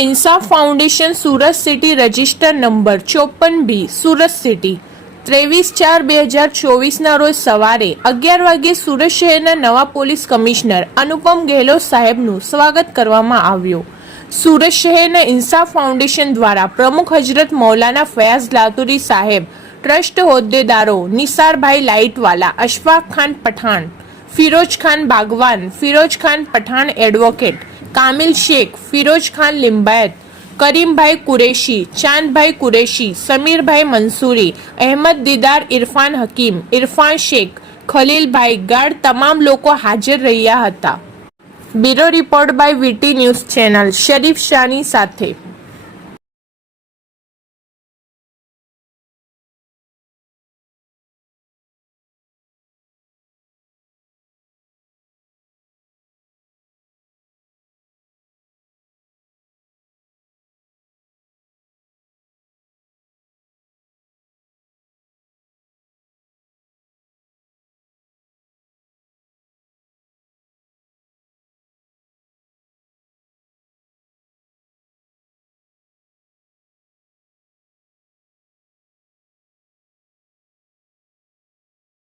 Insaf foundation Surat city register number ચોપન B, Surat city. ત્રેવીસ ચાર બે હજાર ચોવીસના રોજ સવારે અગિયાર વાગ્યે સુરત શહેરના નવા પોલીસ કમિશનર અનુપમ ગેહલોત સાહેબનું સ્વાગત કરવામાં આવ્યું. સુરત શહેરના ઇન્સાફ ફાઉન્ડેશન દ્વારા પ્રમુખ હજરત મૌલાના ફયાઝ લાતુરી સાહેબ, ટ્રસ્ટ હોદ્દેદારો નિસારભાઈ લાઇટવાલા, અશફાક ખાન પઠાણ, ફિરોજ ખાન બાગવાન, ફિરોજ ખાન પઠાણ એડવોકેટ કામિલ શેખ, ફિરોજ ખાન લિંબાયત, કરીમભાઈ કુરેશી, ચાંદભાઈ કુરેશી, સમીરભાઈ મંસૂરી, અહેમદ દીદાર ઇરફાન હકીમ, ઇરફાન શેખ, ખલીલભાઈ ગાઢ તમામ લોકો હાજર રહ્યા હતા. Bureau report by VT news channel, Sharif શાહની સાથે.